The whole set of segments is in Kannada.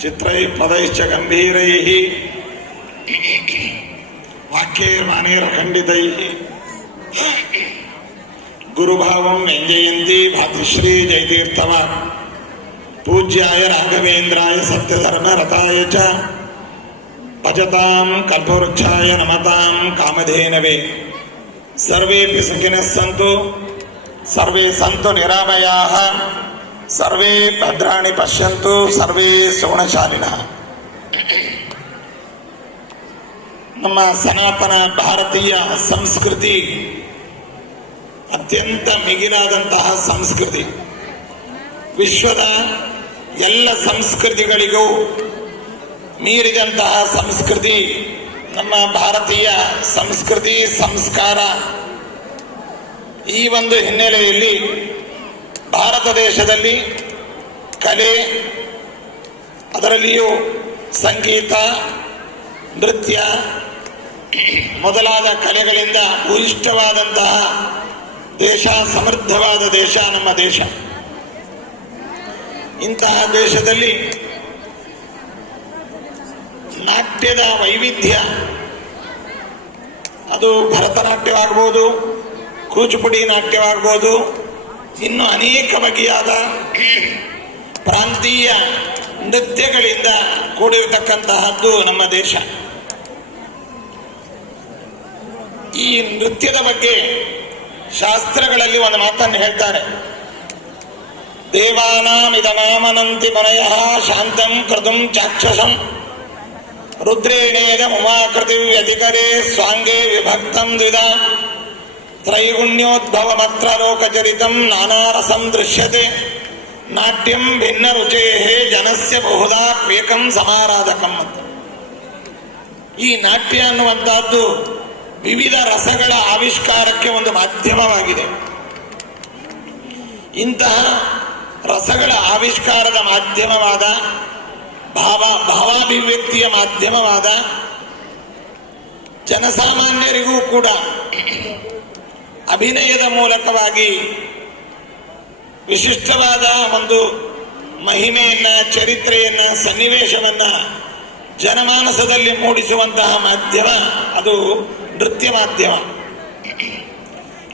ಚಿತ್ರೈಃ ಪದೈಶ್ಚ ಗಂಭೀರೈಃ ವಾಕ್ಯೈರ್ಮಾನೈರ್ಖಂಡಿತೈಃ ಗುರುಭಾವಂ ವ್ಯಂಜಯಂತಿ ಭಾತಿಶ್ರೀ ಜಯತೀರ್ಥವ ಪೂಜ್ಯಾಯ ರಾಘವೇಂದ್ರಾಯ ಸತ್ಯಧರ್ಮ ರತಾಯ ಚ ಭಜತಾಂ ಕಲ್ಪವೃಕ್ಷಾಯ ನಮತಾಂ ಕಾಮಧೇನವೇ. ಸರ್ವೇಪಿ ಸುಖಿನಃ ಸಂತು ಸರ್ವೇ ಸಂತು ನಿರಾಮಯಾಃ ಸರ್ವೇ ಭದ್ರಾಣಿ ಪಶ್ಯಂತು ಸರ್ವೇ ಸುಗುಣಶಾಲಿನಃ. ನಮ್ಮ ಸನಾತನ ಭಾರತೀಯ ಸಂಸ್ಕೃತಿ ಅತ್ಯಂತ ಮಿಗಿಲಾದಂತಹ ಸಂಸ್ಕೃತಿ. ವಿಶ್ವದ ಎಲ್ಲ ಸಂಸ್ಕೃತಿಗಳಿಗೂ ಮೀರಿದಂತಹ ಸಂಸ್ಕೃತಿ ನಮ್ಮ ಭಾರತೀಯ ಸಂಸ್ಕೃತಿ ಸಂಸ್ಕಾರ. ಈ ಒಂದು ಹಿನ್ನೆಲೆಯಲ್ಲಿ ಭಾರತ ದೇಶದಲ್ಲಿ ಕಲೆ, ಅದರಲ್ಲಿಯೂ ಸಂಗೀತ, ನೃತ್ಯ ಮೊದಲಾದ ಕಲೆಗಳಿಂದ ಭೂಯಿಷ್ಠವಾದಂತಹ ದೇಶ, ಸಮೃದ್ಧವಾದ ದೇಶ ನಮ್ಮ ದೇಶ. ಇಂತಹ ದೇಶದಲ್ಲಿ ನಾಟ್ಯದ ವೈವಿಧ್ಯ, ಅದು ಭರತನಾಟ್ಯವಾಗಬಹುದು, ಕೂಚುಪುಡಿ ನಾಟ್ಯವಾಗಬಹುದು, ಇನ್ನು ಅನೇಕ ಬಗೆಯಾದ ಪ್ರಾಂತೀಯ ನೃತ್ಯಗಳಿಂದ ಕೂಡಿರತಕ್ಕಂತಹದ್ದು ನಮ್ಮ ದೇಶ. ಈ ನೃತ್ಯದ ಬಗ್ಗೆ ಶಾಸ್ತ್ರಗಳಲ್ಲಿ ಒಂದು ಮಾತನ್ನು ಹೇಳ್ತಾರೆ. ದೇವಾನಾಮಿದಮಾಮನಂತಿ ಮುನಯಃ ಶಾಂತಂ ಕೃತುಂ ಚಾಕ್ಷಸಂ ರುದ್ರೇಣೇದ ಉಮಾಕೃತಿ ವ್ಯಧಿಕರೇ ಸ್ವಾಂಗೇ ವಿಭಕ್ತಂ ದ್ವಿಧ ತ್ರೈಗುಣ್ಯೋದ್ಭವಮತ್ರ ಲೋಕಚರಿತಂ ನಾನಾರಸಂ ದೃಶ್ಯತೆ ನಾಟ್ಯಂ ಭಿನ್ನ ರುಚೇಃ ಜನಸ್ಯ ಬಹುಧಾ ಕ್ವೇಕಂ ಸಮಾರಾಧಕಂ ಅಂತ. ಈ ನಾಟ್ಯ ಅನ್ನುವಂತಹದ್ದು ವಿವಿಧ ರಸಗಳ ಆವಿಷ್ಕಾರಕ್ಕೆ ಒಂದು ಮಾಧ್ಯಮವಾಗಿದೆ. ಇಂತಹ ರಸಗಳ ಆವಿಷ್ಕಾರದ ಮಾಧ್ಯಮವಾದ ಭಾವಾಭಿವ್ಯಕ್ತಿಯ ಮಾಧ್ಯಮವಾದ ಜನಸಾಮಾನ್ಯರಿಗೂ ಕೂಡ ಅಭಿನಯದ ಮೂಲಕವಾಗಿ ವಿಶಿಷ್ಟವಾದ ಒಂದು ಮಹಿಮೆಯನ್ನ, ಚರಿತ್ರೆಯನ್ನ, ಸನ್ನಿವೇಶವನ್ನ ಜನಮಾನಸದಲ್ಲಿ ಮೂಡಿಸುವಂತಹ ಮಾಧ್ಯಮ ಅದು ನೃತ್ಯ ಮಾಧ್ಯಮ.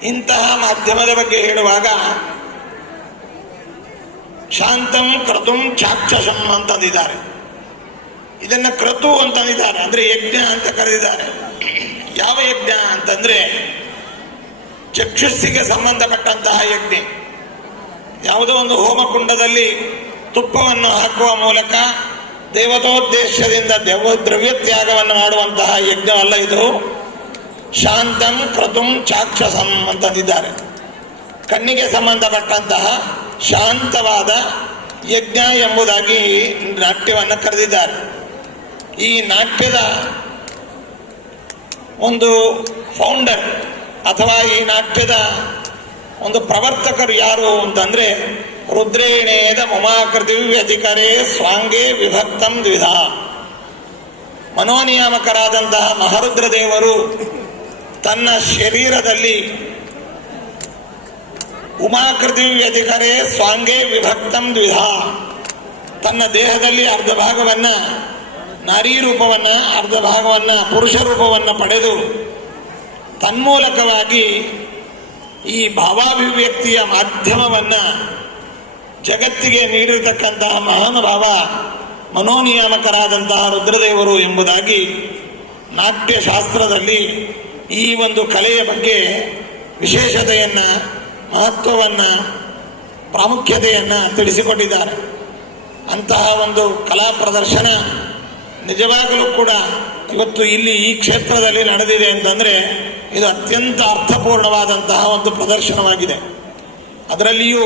ಇಂತಹ ಮಾಧ್ಯಮದ ಬಗ್ಗೆ ಹೇಳುವಾಗ ಶಾಂತಂ ಕ್ರತುಂ ಚಾಕ್ಷಸಂ ಅಂತಂದಿದ್ದಾರೆ. ಇದನ್ನ ಕ್ರತು ಅಂತಂದಿದ್ದಾರೆ, ಅಂದ್ರೆ ಯಜ್ಞ ಅಂತ ಕರೆದಿದ್ದಾರೆ. ಯಾವ ಯಜ್ಞ ಅಂತಂದ್ರೆ ಚಕ್ಷುಸ್ಸಿಗೆ ಸಂಬಂಧಪಟ್ಟಂತಹ ಯಜ್ಞ. ಯಾವುದೋ ಒಂದು ಹೋಮಕುಂಡದಲ್ಲಿ ತುಪ್ಪವನ್ನು ಹಾಕುವ ಮೂಲಕ ದೇವತೋದ್ದೇಶದಿಂದ ದ್ರವ್ಯ ತ್ಯಾಗವನ್ನು ಮಾಡುವಂತಹ ಯಜ್ಞವಲ್ಲ ಇದು. ಶಾಂತಂ ಕ್ರತುಂ ಚಾಕ್ಷಸಂ ಅಂತಂದಿದ್ದಾರೆ. ಕಣ್ಣಿಗೆ ಸಂಬಂಧಪಟ್ಟಂತಹ ಶಾಂತವಾದ ಯಜ್ಞ ಎಂಬುದಾಗಿ ನಾಟ್ಯವನ್ನು ಕರೆದಿದ್ದಾರೆ. ಈ ನಾಟ್ಯದ ಒಂದು ಫೌಂಡರ್ ಅಥವಾ ಈ ನಾಟ್ಯದ ಒಂದು ಪ್ರವರ್ತಕರು ಯಾರು ಅಂತಂದ್ರೆ ರುದ್ರೇಣೇದ ಉಮಾಕೃತಿ ವ್ಯಧಿಕರೇ ಸ್ವಾಂಗೇ ವಿಭಕ್ತಂ ದ್ವಿಧ. ಮನೋನಿಯಾಮಕರಾದಂತಹ ಮಹಾರುದ್ರ ದೇವರು ತನ್ನ ಶರೀರದಲ್ಲಿ ಉಮಾಕೃತಿ ವ್ಯಧಿಕರೇ ಸ್ವಾಂಗೇ ವಿಭಕ್ತಂ ದ್ವಿಧ, ತನ್ನ ದೇಹದಲ್ಲಿ ಅರ್ಧ ಭಾಗವನ್ನ ನಾರೀ ರೂಪವನ್ನ, ಅರ್ಧ ಭಾಗವನ್ನ ಪುರುಷ ರೂಪವನ್ನ ಪಡೆದು ತನ್ಮೂಲಕವಾಗಿ ಈ ಭಾವಾಭಿವ್ಯಕ್ತಿಯ ಮಾಧ್ಯಮವನ್ನ ಜಗತ್ತಿಗೆ ನೀಡಿರತಕ್ಕಂತಹ ಮಹಾನುಭಾವ ಮನೋನಿಯಾಮಕರಾದಂತಹ ರುದ್ರದೇವರು ಎಂಬುದಾಗಿ ನಾಟ್ಯ ಶಾಸ್ತ್ರದಲ್ಲಿ ಈ ಒಂದು ಕಲೆಯ ಬಗ್ಗೆ ವಿಶೇಷತೆಯನ್ನ, ಮಹತ್ವವನ್ನ, ಪ್ರಾಮುಖ್ಯತೆಯನ್ನ ತಿಳಿಸಿಕೊಟ್ಟಿದ್ದಾರೆ. ಅಂತಹ ಒಂದು ಕಲಾ ಪ್ರದರ್ಶನ ನಿಜವಾಗಲೂ ಕೂಡ ಇವತ್ತು ಇಲ್ಲಿ ಈ ಕ್ಷೇತ್ರದಲ್ಲಿ ನಡೆದಿದೆ ಅಂತಂದ್ರೆ ಇದು ಅತ್ಯಂತ ಅರ್ಥಪೂರ್ಣವಾದಂತಹ ಒಂದು ಪ್ರದರ್ಶನವಾಗಿದೆ. ಅದರಲ್ಲಿಯೂ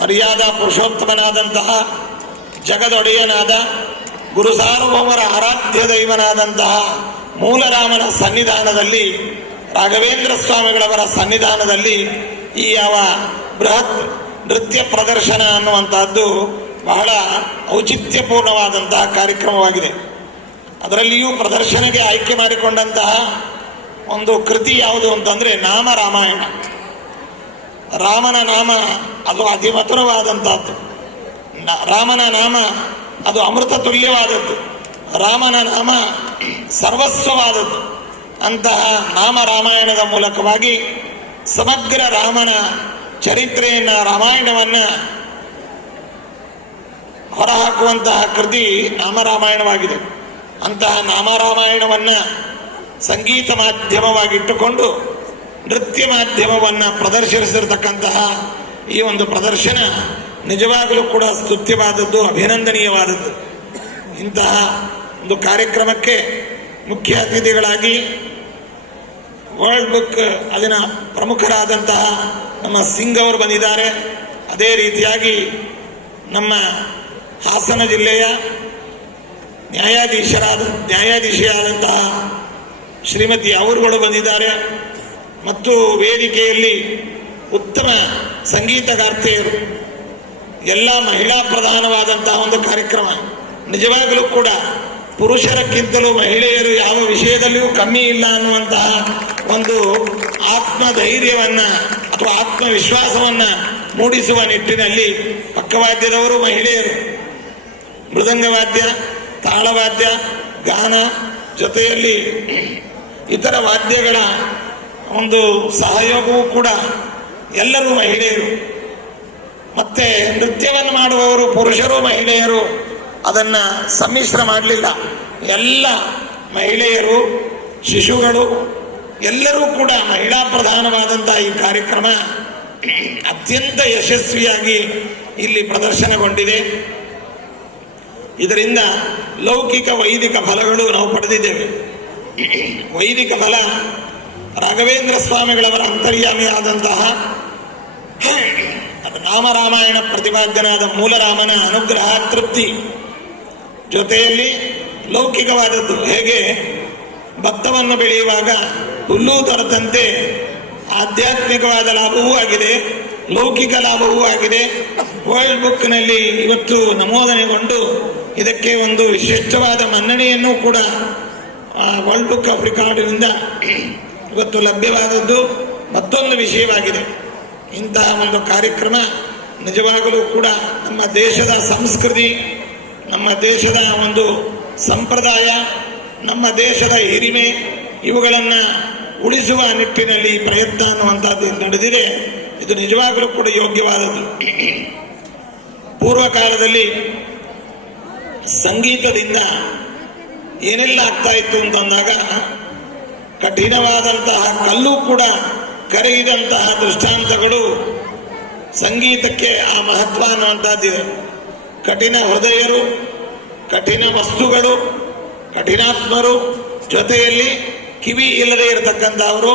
ಮರ್ಯಾದಾ ಪುರುಷೋತ್ತಮನಾದಂತಹ ಜಗದೊಡೆಯನಾದ ಗುರು ಸಾರ್ವಭೌಮರ ಆರಾಧ್ಯ ದೈವನಾದಂತಹ ಮೂಲರಾಮನ ಸನ್ನಿಧಾನದಲ್ಲಿ, ರಾಘವೇಂದ್ರ ಸ್ವಾಮಿಗಳವರ ಸನ್ನಿಧಾನದಲ್ಲಿ ಈ ಯಾವ ಬೃಹತ್ ನೃತ್ಯ ಪ್ರದರ್ಶನ ಅನ್ನುವಂತಹದ್ದು ಬಹಳ ಔಚಿತ್ಯಪೂರ್ಣವಾದಂತಹ ಕಾರ್ಯಕ್ರಮವಾಗಿದೆ. ಅದರಲ್ಲಿಯೂ ಪ್ರದರ್ಶನಕ್ಕೆ ಆಯ್ಕೆ ಮಾಡಿಕೊಂಡಂತಹ ಒಂದು ಕೃತಿ ಯಾವುದು ಅಂತಂದ್ರೆ ನಾಮ ರಾಮಾಯಣ. ರಾಮನ ನಾಮ ಅದು ಅತಿ ಮಧುರವಾದಂತಹದ್ದು. ರಾಮನ ನಾಮ ಅದು ಅಮೃತ ತುಲ್ಯವಾದದ್ದು. ರಾಮನ ನಾಮ ಸರ್ವಸ್ವವಾದದ್ದು. ಅಂತಹ ನಾಮ ರಾಮಾಯಣದ ಮೂಲಕವಾಗಿ ಸಮಗ್ರ ರಾಮನ ಚರಿತ್ರೆಯನ್ನು, ರಾಮಾಯಣವನ್ನು ಹೊರಹಾಕುವಂತಹ ಕೃತಿ ನಾಮರಾಮಾಯಣವಾಗಿದೆ. ಅಂತಹ ನಾಮರಾಮಾಯಣವನ್ನು ಸಂಗೀತ ಮಾಧ್ಯಮವಾಗಿಟ್ಟುಕೊಂಡು ನೃತ್ಯ ಮಾಧ್ಯಮವನ್ನು ಪ್ರದರ್ಶಿಸಿರ್ತಕ್ಕಂತಹ ಈ ಒಂದು ಪ್ರದರ್ಶನ ನಿಜವಾಗಲೂ ಕೂಡ ಸ್ತುತ್ಯವಾದದ್ದು, ಅಭಿನಂದನೀಯವಾದದ್ದು. ಇಂತಹ ಒಂದು ಕಾರ್ಯಕ್ರಮಕ್ಕೆ ಮುಖ್ಯ ಅತಿಥಿಗಳಾಗಿ ವರ್ಲ್ಡ್ ಬುಕ್ ಅಲ್ಲಿನ ಪ್ರಮುಖರಾದಂತಹ ನಮ್ಮ ಸಿಂಗ್ ಅವರು ಬಂದಿದ್ದಾರೆ. ಅದೇ ರೀತಿಯಾಗಿ ನಮ್ಮ ಹಾಸನ ಜಿಲ್ಲೆಯ ನ್ಯಾಯಾಧೀಶೆಯಾದಂತಹ ಶ್ರೀಮತಿ ಅವರುಗಳು ಬಂದಿದ್ದಾರೆ. ಮತ್ತು ವೇದಿಕೆಯಲ್ಲಿ ಉತ್ತಮ ಸಂಗೀತಗಾರ್ತಿಯರು, ಎಲ್ಲ ಮಹಿಳಾ ಪ್ರಧಾನವಾದಂತಹ ಒಂದು ಕಾರ್ಯಕ್ರಮ. ನಿಜವಾಗಲೂ ಕೂಡ ಪುರುಷರಕ್ಕಿಂತಲೂ ಮಹಿಳೆಯರು ಯಾವ ವಿಷಯದಲ್ಲಿಯೂ ಕಮ್ಮಿ ಇಲ್ಲ ಅನ್ನುವಂತಹ ಒಂದು ಆತ್ಮಧೈರ್ಯವನ್ನು ಅಥವಾ ಆತ್ಮವಿಶ್ವಾಸವನ್ನು ಮೂಡಿಸುವ ನಿಟ್ಟಿನಲ್ಲಿ ಪಕ್ಕವಾದ್ಯದವರು ಮಹಿಳೆಯರು, ಮೃದಂಗವಾದ್ಯ, ತಾಳವಾದ್ಯ, ಗಾನ, ಜೊತೆಯಲ್ಲಿ ಇತರ ವಾದ್ಯಗಳ ಒಂದು ಸಹಯೋಗವೂ ಕೂಡ ಎಲ್ಲರೂ ಮಹಿಳೆಯರು. ಮತ್ತೆ ನೃತ್ಯವನ್ನು ಮಾಡುವವರು ಪುರುಷರು ಮಹಿಳೆಯರು ಅದನ್ನು ಸಮ್ಮಿಶ್ರ ಮಾಡಲಿಲ್ಲ. ಎಲ್ಲ ಮಹಿಳೆಯರು, ಶಿಶುಗಳು ಎಲ್ಲರೂ ಕೂಡ ಮಹಿಳಾ ಪ್ರಧಾನವಾದಂತಹ ಈ ಕಾರ್ಯಕ್ರಮ ಅತ್ಯಂತ ಯಶಸ್ವಿಯಾಗಿ ಇಲ್ಲಿ ಪ್ರದರ್ಶನಗೊಂಡಿದೆ. ಇದರಿಂದ ಲೌಕಿಕ ವೈದಿಕ ಫಲಗಳು ನಾವು ಪಡೆದಿದ್ದೇವೆ. ವೈದಿಕ ಫಲ ರಾಘವೇಂದ್ರ ಸ್ವಾಮಿಗಳವರ ಅಂತರ್ಯಾಮಿಯಾದಂತಹ ನಾಮರಾಮಾಯಣ ಪ್ರತಿಪಾದ್ಯನಾದ ಮೂಲರಾಮನ ಅನುಗ್ರಹ, ತೃಪ್ತಿ, ಜೊತೆಯಲ್ಲಿ ಲೌಕಿಕವಾದದ್ದು. ಹೇಗೆ ಭತ್ತವನ್ನು ಬೆಳೆಯುವಾಗ ಹುಲ್ಲು ದೊರೆತಂತೆ ಆಧ್ಯಾತ್ಮಿಕವಾದ ಲಾಭವೂ ಆಗಿದೆ, ಲೌಕಿಕ ಲಾಭವೂ ಆಗಿದೆ. ವರ್ಲ್ಡ್ ಬುಕ್ನಲ್ಲಿ ಇವತ್ತು ನಮೂದನೆಗೊಂಡು ಇದಕ್ಕೆ ಒಂದು ವಿಶಿಷ್ಟವಾದ ಮನ್ನಣೆಯನ್ನು ಕೂಡ ವರ್ಲ್ಡ್ ಬುಕ್ ಆಫ್ ರೆಕಾರ್ಡ್ನಿಂದ ಇವತ್ತು ಲಭ್ಯವಾದದ್ದು ಮತ್ತೊಂದು ವಿಷಯವಾಗಿದೆ. ಇಂತಹ ಒಂದು ಕಾರ್ಯಕ್ರಮ ನಿಜವಾಗಲೂ ಕೂಡ ನಮ್ಮ ದೇಶದ ಸಂಸ್ಕೃತಿ, ನಮ್ಮ ದೇಶದ ಒಂದು ಸಂಪ್ರದಾಯ, ನಮ್ಮ ದೇಶದ ಹಿರಿಮೆ ಇವುಗಳನ್ನು ಉಳಿಸುವ ನಿಟ್ಟಿನಲ್ಲಿ ಪ್ರಯತ್ನ ಅನ್ನುವಂಥದ್ದು ನಡೆದಿದೆ. ಇದು ನಿಜವಾಗಲೂ ಕೂಡ ಯೋಗ್ಯವಾದದ್ದು. ಪೂರ್ವ ಕಾಲದಲ್ಲಿ ಸಂಗೀತದಿಂದ ಏನೆಲ್ಲ ಆಗ್ತಾ ಇತ್ತು ಅಂತಂದಾಗ ಕಠಿಣವಾದಂತಹ ಕಲ್ಲು ಕೂಡ ಕರಗಿದಂತಹ ದೃಷ್ಟಾಂತಗಳು ಸಂಗೀತಕ್ಕೆ ಆ ಮಹತ್ವ ಅನ್ನುವಂಥದ್ದಿದೆ. ಕಠಿಣ ಹೃದಯರು, ಕಠಿಣ ವಸ್ತುಗಳು, ಕಠಿಣಾತ್ಮರು, ಜೊತೆಯಲ್ಲಿ ಕಿವಿ ಇಲ್ಲದೆ ಇರತಕ್ಕಂಥವರು,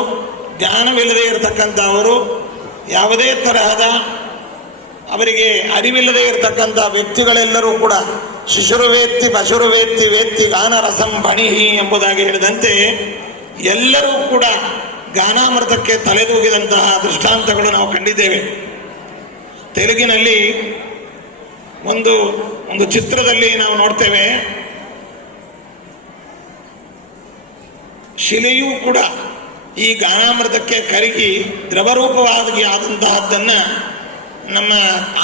ಜ್ಞಾನವಿಲ್ಲದೆ ಇರತಕ್ಕಂಥವರು, ಯಾವುದೇ ತರಹದ ಅವರಿಗೆ ಅರಿವಿಲ್ಲದೆ ಇರತಕ್ಕಂಥ ವ್ಯಕ್ತಿಗಳೆಲ್ಲರೂ ಕೂಡ ಶಿಶುರುವೇತ್ತಿ ಪಶುರುವೇತ್ತಿ ವೇತ್ತಿ ಗಾನರಸಂ ಬಣಿಹಿ ಎಂಬುದಾಗಿ ಹೇಳಿದಂತೆ ಎಲ್ಲರೂ ಕೂಡ ಗಾನಾಮೃತಕ್ಕೆ ತಲೆದೂಗಿದಂತಹ ದೃಷ್ಟಾಂತಗಳು ನಾವು ಕಂಡಿದ್ದೇವೆ. ತೆಲುಗಿನಲ್ಲಿ ಒಂದು ಚಿತ್ರದಲ್ಲಿ ನಾವು ನೋಡ್ತೇವೆ, ಶಿಲೆಯೂ ಕೂಡ ಈ ಗಾನಾಮೃತಕ್ಕೆ ಕರಗಿ ದ್ರವರೂಪವಾಗಿ ಆದಂತಹದ್ದನ್ನು ನಮ್ಮ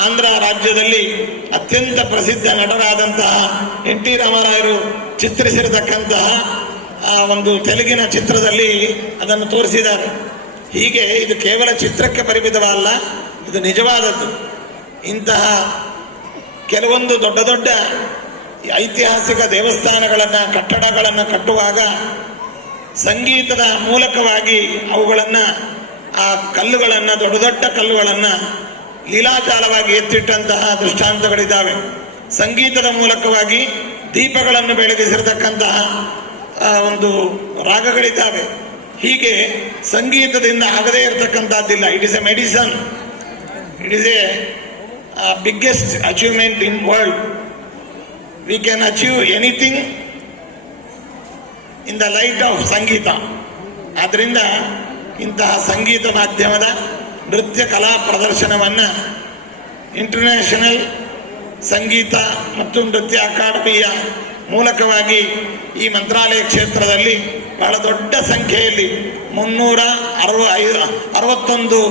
ಆಂಧ್ರ ರಾಜ್ಯದಲ್ಲಿ ಅತ್ಯಂತ ಪ್ರಸಿದ್ಧ ನಟರಾದಂತಹ ಎನ್ ಟಿ ರಾಮರಾಯರು ಚಿತ್ರಿಸಿರತಕ್ಕಂತಹ ಒಂದು ತೆಲುಗಿನ ಚಿತ್ರದಲ್ಲಿ ಅದನ್ನು ತೋರಿಸಿದ್ದಾರೆ. ಹೀಗೆ ಇದು ಕೇವಲ ಚಿತ್ರಕ್ಕೆ ಪರಿಮಿತವಲ್ಲ, ಇದು ನಿಜವಾದದ್ದು. ಇಂತಹ ಕೆಲವೊಂದು ದೊಡ್ಡ ದೊಡ್ಡ ಐತಿಹಾಸಿಕ ದೇವಸ್ಥಾನಗಳನ್ನು, ಕಟ್ಟಡಗಳನ್ನು ಕಟ್ಟುವಾಗ ಸಂಗೀತದ ಮೂಲಕವಾಗಿ ಅವುಗಳನ್ನು, ಆ ಕಲ್ಲುಗಳನ್ನು, ದೊಡ್ಡ ದೊಡ್ಡ ಕಲ್ಲುಗಳನ್ನು ಲೀಲಾಚಾಲವಾಗಿ ಎತ್ತಿಟ್ಟಂತಹ ದೃಷ್ಟಾಂತಗಳಿದ್ದಾವೆ. ಸಂಗೀತದ ಮೂಲಕವಾಗಿ ದೀಪಗಳನ್ನು ಬೆಳಗಿಸಿರತಕ್ಕಂತಹ ಒಂದು ರಾಗಗಳಿದ್ದಾವೆ. ಹೀಗೆ ಸಂಗೀತದಿಂದ ಆಗದೇ ಇರತಕ್ಕಂಥದ್ದಿಲ್ಲ. It is a medicine, it is a biggest achievement in world. We can achieve anything in the light of ಸಂಗೀತ. ಆದ್ದರಿಂದ ಇಂತಹ ಸಂಗೀತ ಮಾಧ್ಯಮದ ನೃತ್ಯ ಕಲಾ ಪ್ರದರ್ಶನವನ್ನು ಇಂಟರ್ನ್ಯಾಷನಲ್ ಸಂಗೀತ ಮತ್ತು ನೃತ್ಯ ಅಕಾಡೆಮಿಯ ಮೂಲಕವಾಗಿ ಈ ಮಂತ್ರಾಲಯ ಕ್ಷೇತ್ರದಲ್ಲಿ ಬಹಳ ದೊಡ್ಡ ಸಂಖ್ಯೆಯಲ್ಲಿ 361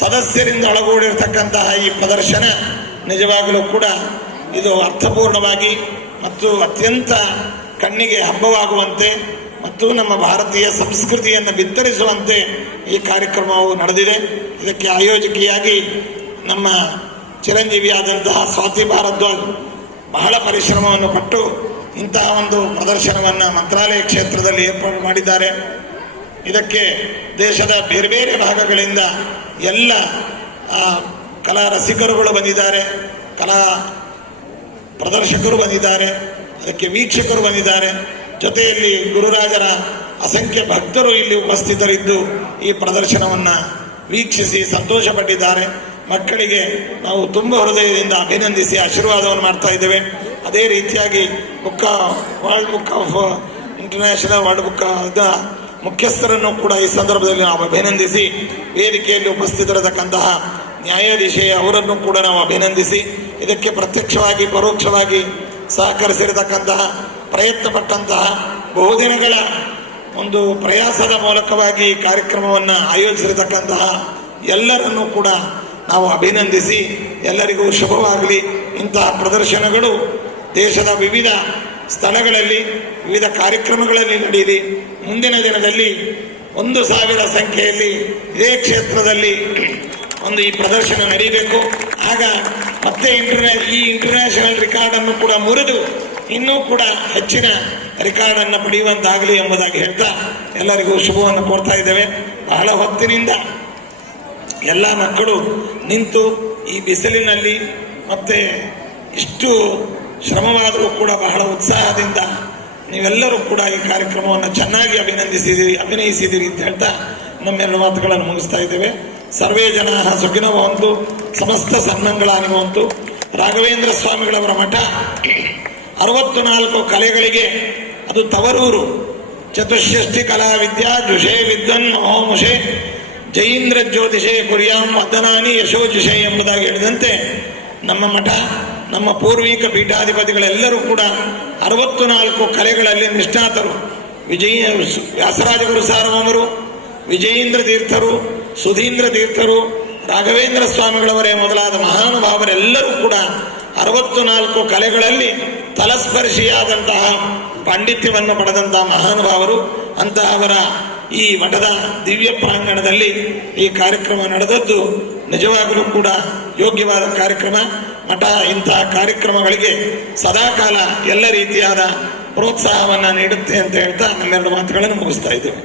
ಸದಸ್ಯರಿಂದ ಒಳಗೂಡಿರತಕ್ಕಂತಹ ಈ ಪ್ರದರ್ಶನ ನಿಜವಾಗಲೂ ಕೂಡ ಇದು ಅರ್ಥಪೂರ್ಣವಾಗಿ ಮತ್ತು ಅತ್ಯಂತ ಕಣ್ಣಿಗೆ ಹಬ್ಬವಾಗುವಂತೆ ಮತ್ತು ನಮ್ಮ ಭಾರತೀಯ ಸಂಸ್ಕೃತಿಯನ್ನು ಬಿತ್ತರಿಸುವಂತೆ ಈ ಕಾರ್ಯಕ್ರಮವು ನಡೆದಿದೆ. ಇದಕ್ಕೆ ಆಯೋಜಕಿಯಾಗಿ ನಮ್ಮ ಚಿರಂಜೀವಿಯಾದಂತಹ ಸ್ವಾತಿ ಭಾರದ್ವಾಜ್ ಬಹಳ ಪರಿಶ್ರಮವನ್ನು ಪಟ್ಟು ಇಂತಹ ಒಂದು ಪ್ರದರ್ಶನವನ್ನು ಮಂತ್ರಾಲಯ ಕ್ಷೇತ್ರದಲ್ಲಿ ಏರ್ಪಾಡು ಮಾಡಿದ್ದಾರೆ. ಇದಕ್ಕೆ ದೇಶದ ಬೇರೆ ಬೇರೆ ಭಾಗಗಳಿಂದ ಎಲ್ಲ ಕಲಾ ರಸಿಕರುಗಳು ಬಂದಿದ್ದಾರೆ, ಕಲಾ ಪ್ರದರ್ಶಕರು ಬಂದಿದ್ದಾರೆ, ಅದಕ್ಕೆ ವೀಕ್ಷಕರು ಬಂದಿದ್ದಾರೆ. ಜೊತೆಯಲ್ಲಿ ಗುರುರಾಜರ ಅಸಂಖ್ಯ ಭಕ್ತರು ಇಲ್ಲಿ ಉಪಸ್ಥಿತರಿದ್ದು ಈ ಪ್ರದರ್ಶನವನ್ನು ವೀಕ್ಷಿಸಿ ಸಂತೋಷಪಟ್ಟಿದ್ದಾರೆ. ಮಕ್ಕಳಿಗೆ ನಾವು ತುಂಬ ಹೃದಯದಿಂದ ಅಭಿನಂದಿಸಿ ಆಶೀರ್ವಾದವನ್ನು ಮಾಡ್ತಾ ಇದ್ದೇವೆ. ಅದೇ ರೀತಿಯಾಗಿ world book of international world book ಮುಖ್ಯಸ್ಥರನ್ನು ಕೂಡ ಈ ಸಂದರ್ಭದಲ್ಲಿ ನಾವು ಅಭಿನಂದಿಸಿ, ವೇದಿಕೆಯಲ್ಲಿ ಉಪಸ್ಥಿತರಿರತಕ್ಕಂತಹ ನ್ಯಾಯಾಧೀಶೆ ಅವರನ್ನು ಕೂಡ ನಾವು ಅಭಿನಂದಿಸಿ, ಇದಕ್ಕೆ ಪ್ರತ್ಯಕ್ಷವಾಗಿ ಪರೋಕ್ಷವಾಗಿ ಸಹಕರಿಸಿರತಕ್ಕಂತಹ ಪ್ರಯತ್ನ ಪಟ್ಟಂತಹ ಬಹುದಿನಗಳ ಒಂದು ಪ್ರಯಾಸದ ಮೂಲಕವಾಗಿ ಈ ಕಾರ್ಯಕ್ರಮವನ್ನು ಆಯೋಜಿಸಿರತಕ್ಕಂತಹ ಎಲ್ಲರನ್ನೂ ಕೂಡ ನಾವು ಅಭಿನಂದಿಸಿ, ಎಲ್ಲರಿಗೂ ಶುಭವಾಗಲಿ. ಇಂತಹ ಪ್ರದರ್ಶನಗಳು ದೇಶದ ವಿವಿಧ ಸ್ಥಳಗಳಲ್ಲಿ ವಿವಿಧ ಕಾರ್ಯಕ್ರಮಗಳಲ್ಲಿ ನಡೆಯಲಿ. ಮುಂದಿನ ದಿನದಲ್ಲಿ 1,000 ಸಂಖ್ಯೆಯಲ್ಲಿ ಇದೇ ಕ್ಷೇತ್ರದಲ್ಲಿ ಈ ಪ್ರದರ್ಶನ ನಡೆಯಬೇಕು. ಆಗ ಮತ್ತೆ ಈ ಇಂಟರ್ನ್ಯಾಷನಲ್ ರೆಕಾರ್ಡನ್ನು ಕೂಡ ಮುರಿದು ಇನ್ನೂ ಕೂಡ ಹೆಚ್ಚಿನ ರೆಕಾರ್ಡನ್ನು ಪಡೆಯುವಂತಾಗಲಿ ಎಂಬುದಾಗಿ ಹೇಳ್ತಾ ಎಲ್ಲರಿಗೂ ಶುಭವನ್ನು ಕೋರ್ತಾ ಇದ್ದೇವೆ. ಬಹಳ ಹೊತ್ತಿನಿಂದ ಎಲ್ಲ ಮಕ್ಕಳು ನಿಂತು ಈ ಬಿಸಿಲಿನಲ್ಲಿ ಮತ್ತೆ ಇಷ್ಟು ಶ್ರಮವಾದರೂ ಕೂಡ ಬಹಳ ಉತ್ಸಾಹದಿಂದ ನೀವೆಲ್ಲರೂ ಕೂಡ ಈ ಕಾರ್ಯಕ್ರಮವನ್ನು ಚೆನ್ನಾಗಿ ಅಭಿನಯಿಸಿದಿರಿ ಅಂತ ಹೇಳ್ತಾ ನಮ್ಮೆಲ್ಲ ಮಾತುಗಳನ್ನು ಮುಗಿಸ್ತಾ ಇದ್ದೇವೆ. ಸರ್ವೇ ಜನ ಸುಖಿನೋ ಭವಂತು, ಸಮಸ್ತ ಸನ್ಮಂಗಳಾನಿ ಭವಂತು. ರಾಘವೇಂದ್ರ ಸ್ವಾಮಿಗಳವರ ಮಠ 64 ಕಲೆಗಳಿಗೆ ಅದು ತವರೂರು. ಚತುಷ್ಷಷ್ಟಿ ಕಲಾ ವಿದ್ಯಾ ಜುಷೇ ವಿದ್ವನ್ ಮಹೋಮುಷೆ ಜೈಂದ್ರ ಜ್ಯೋತಿಷೇ ಕುರ್ಯಾಂ ವದನಾನಿ ಯಶೋಜುಷೆ ಎಂಬುದಾಗಿ ಹೇಳಿದಂತೆ ನಮ್ಮ ಮಠ, ನಮ್ಮ ಪೂರ್ವಿಕ ಪೀಠಾಧಿಪತಿಗಳೆಲ್ಲರೂ ಕೂಡ 64 ಕಲೆಗಳಲ್ಲಿ ನಿಷ್ಣಾತರು. ವ್ಯಾಸರಾಜ ಗುರು ಸಾರ್ವಭೌಮರು, ವಿಜಯೇಂದ್ರ ತೀರ್ಥರು, ಸುಧೀಂದ್ರ ತೀರ್ಥರು, ರಾಘವೇಂದ್ರ ಸ್ವಾಮಿಗಳವರೇ ಮೊದಲಾದ ಮಹಾನುಭಾವರೆಲ್ಲರೂ ಕೂಡ 64 ಕಲೆಗಳಲ್ಲಿ ತಲಸ್ಪರ್ಶಿಯಾದಂತಹ ಪಾಂಡಿತ್ಯವನ್ನು ಪಡೆದಂತಹ ಮಹಾನುಭಾವರು. ಅಂತಹವರ ಈ ಮಠದ ದಿವ್ಯ ಪ್ರಾಂಗಣದಲ್ಲಿ ಈ ಕಾರ್ಯಕ್ರಮ ನಡೆದದ್ದು ನಿಜವಾಗಲೂ ಕೂಡ ಯೋಗ್ಯವಾದ ಕಾರ್ಯಕ್ರಮ. ಮಠ ಇಂತಹ ಕಾರ್ಯಕ್ರಮಗಳಿಗೆ ಸದಾಕಾಲ ಎಲ್ಲ ರೀತಿಯಾದ ಪ್ರೋತ್ಸಾಹವನ್ನು ನೀಡುತ್ತೆ ಅಂತ ಹೇಳ್ತಾ ನಮ್ಮೆರಡು ಮಾತುಗಳನ್ನು ಮುಗಿಸ್ತಾ ಇದ್ದೇವೆ.